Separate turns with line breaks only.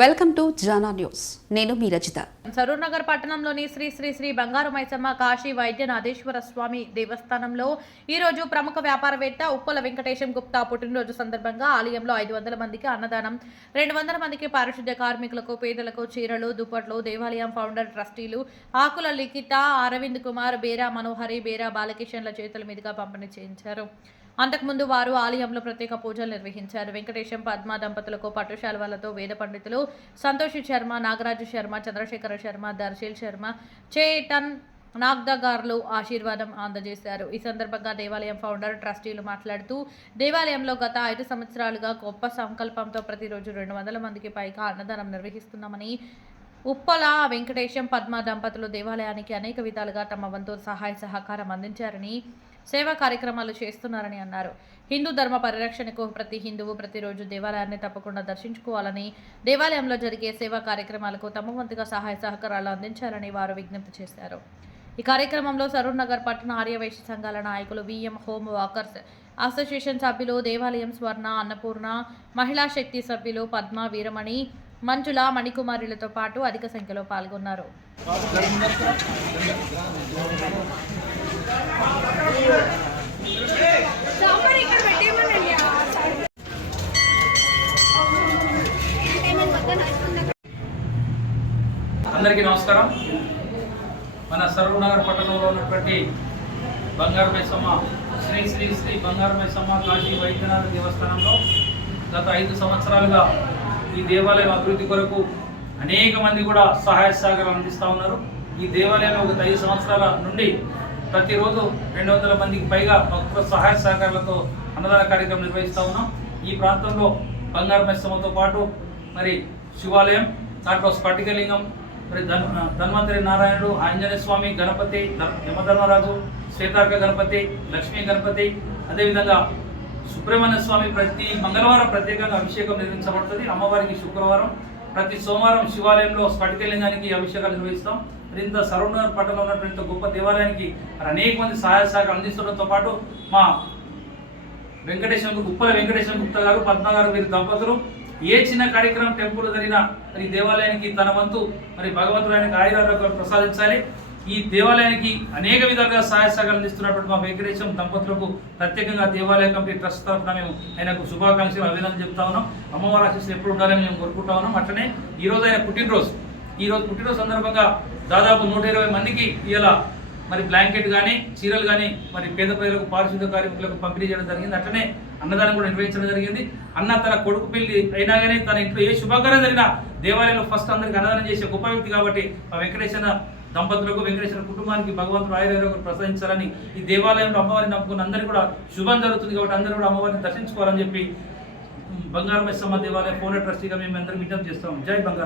Welcome to Jana news. నేను మీ రచిత.
సరూర్ నగర్ పట్టణంలోని శ్రీ శ్రీ శ్రీ బంగారు మైసమ్మ కాశీ వైద్యనాథేశ్వర స్వామి దేవస్థానంలో ఈ రోజు ప్రముఖ వ్యాపారవేత్త ఉప్పల వెంకటేశం గుప్తా పుట్టినరోజు సందర్భంగా ఆలయంలో ఐదు వందల మందికి అన్నదానం రెండు వందల మందికి పారిశుద్ధ్య కార్మికులకు పేదలకు చీరలు దుప్పట్లు దేవాలయం ఫౌండర్ ట్రస్టీలు ఆకుల లిఖిత అరవింద్ కుమార్ బేరా మనోహరి బేరా బాలకిషన్ల చేతుల మీదుగా పంపిణీ చేయించారు. అంతకుముందు వారు ఆలయంలో ప్రత్యేక పూజలు నిర్వహించారు. వెంకటేశం పద్మ దంపతులకు పట్టుశాల్వాలతో వేద పండితులు సంతోషి శర్మ నాగరాజు శర్మ చంద్రశేఖర శర్మ దర్శిల్ శర్మ చేటన్ నాగ్దగార్లు ఆశీర్వాదం అందజేశారు. ఈ సందర్భంగా దేవాలయం ఫౌండర్ ట్రస్టీలు మాట్లాడుతూ దేవాలయంలో గత ఐదు సంవత్సరాలుగా గొప్ప సంకల్పంతో ప్రతిరోజు రెండు వందల మందికి పైగా అన్నదానం నిర్వహిస్తున్నామని ఉప్పల వెంకటేశం పద్మ దంపతులు దేవాలయానికి అనేక విధాలుగా తమ వంతు సహాయ సహకారం అందించారని సేవా కార్యక్రమాలు చేస్తున్నారని అన్నారు. హిందూ ధర్మ పరిరక్షణకు ప్రతి హిందువు ప్రతిరోజు దేవాలయాన్ని తప్పకుండా దర్శించుకోవాలని దేవాలయంలో జరిగే సేవా కార్యక్రమాలకు తమ వంతుగా సహాయ సహకారాలు అందించాలని వారు విజ్ఞప్తి చేశారు. ఈ కార్యక్రమంలో సరూర్ నగర్ పట్టణ ఆర్యవైశ్య సంఘాల నాయకులు విఎం హోమ్ వాకర్స్ అసోసియేషన్ సభ్యులు దేవాలయం స్వర్ణ అన్నపూర్ణ మహిళా శక్తి సభ్యులు పద్మ వీరమణి మంజుల మణికుమారులతో పాటు అధిక సంఖ్యలో పాల్గొన్నారు.
అందరికీ నమస్కారం. మన సర్వనగర్ పట్టణంలో ఉన్నటువంటి బంగారు మైసమ్మ శ్రీ శ్రీ శ్రీ బంగారు మైసమ్మ కాశీ వైద్యనాథ దేవస్థానంలో గత ఐదు సంవత్సరాలుగా ఈ దేవాలయం అభివృద్ధి కొరకు అనేక మంది కూడా సహాయ సహకారం అందిస్తూ ఉన్నారు. ఈ దేవాలయంలో గత ఐదు సంవత్సరాల నుండి ప్రతిరోజు రెండు వందల మందికి పైగా భక్తుల సహాయ సహకారాలతో అన్నదాన కార్యక్రమం నిర్వహిస్తూ ఉన్నాం. ఈ ప్రాంతంలో బంగారు మైసమ్మతో పాటు మరి శివాలయం దాంట్లో స్ఫటికలింగం మరి ధన్ ధన్వంతరి నారాయణుడు ఆంజనేయ స్వామి గణపతి యమధర్మరాజు శ్వేతార్క గణపతి లక్ష్మీ గణపతి అదేవిధంగా సుబ్రహ్మణ్య స్వామి ప్రతి మంగళవారం ప్రత్యేకంగా అభిషేకం నిర్వహించబడుతుంది. అమ్మవారికి శుక్రవారం ప్రతి సోమవారం శివాలయంలో స్ఫటికలింగానికి అభిషేకాలు నిర్వహిస్తాం. మరి సరౌండర్ పట్టణంలో ఉన్నటువంటి గొప్ప దేవాలయానికి మరి అనేక మంది సహాయ సహకారం అందిస్తుండటంతో పాటు మా వెంకటేశ్వర గుప్పల వెంకటేశ్వర గుప్తా గారు పద్మ గారు వీరి దంపతులు ఏ చిన్న కార్యక్రమం టెంపుల్ జరిగినా మరి ఈ దేవాలయానికి తన వంతు మరి భగవంతుడు ఆయనకు ఆయురారోగ్యాలు ప్రసాదించాలి. ఈ దేవాలయానికి అనేక విధాలుగా సహాయ సహకారం అందిస్తున్నటువంటి మా వెంకటేశ్వరం దంపతులకు ప్రత్యేకంగా దేవాలయ కమిటీ ట్రస్ట్ తరఫున మేము ఆయనకు శుభాకాంక్షలు అభినందన చెప్తా ఉన్నాం. అమ్మవారి ఆశీస్సులు ఎప్పుడు ఉండాలని మేము కోరుకుంటా ఉన్నాం. అట్లనే ఈ రోజు ఆయన పుట్టినరోజు. ఈరోజు రోజు పుట్టినరోజు సందర్భంగా దాదాపు నూట ఇరవై మందికి ఇలా మరి బ్లాంకెట్ కానీ చీరలు కానీ మరి పేద ప్రజలకు పారిశుద్ధ కార్మికులకు పంపిణీ చేయడం జరిగింది. అట్లనే అన్నదానం కూడా నిర్వహించడం జరిగింది. అన్న తన కొడుకు పెళ్ళి అయినా కానీ తన ఇంట్లో ఏ శుభకార్యం జరిగినా దేవాలయంలో ఫస్ట్ అందరికి అన్నదానం చేసే గొప్ప వ్యక్తి కాబట్టి ఆ వెంకటేశ్వర దంపతులకు వెంకటేశ్వర కుటుంబానికి భగవంతుడు ఆయుర్వేదం ప్రసాదించాలని ఈ దేవాలయంలో అమ్మవారిని నమ్ముకున్న అందరికీ కూడా శుభం జరుగుతుంది కాబట్టి అందరూ కూడా అమ్మవారిని దర్శించుకోవాలని చెప్పి బంగారం సమ్మ దేవాలయం ఫోన్ ట్రస్టీగా మేము అందరం విజ్ఞప్తి చేస్తాం. జై బంగారం.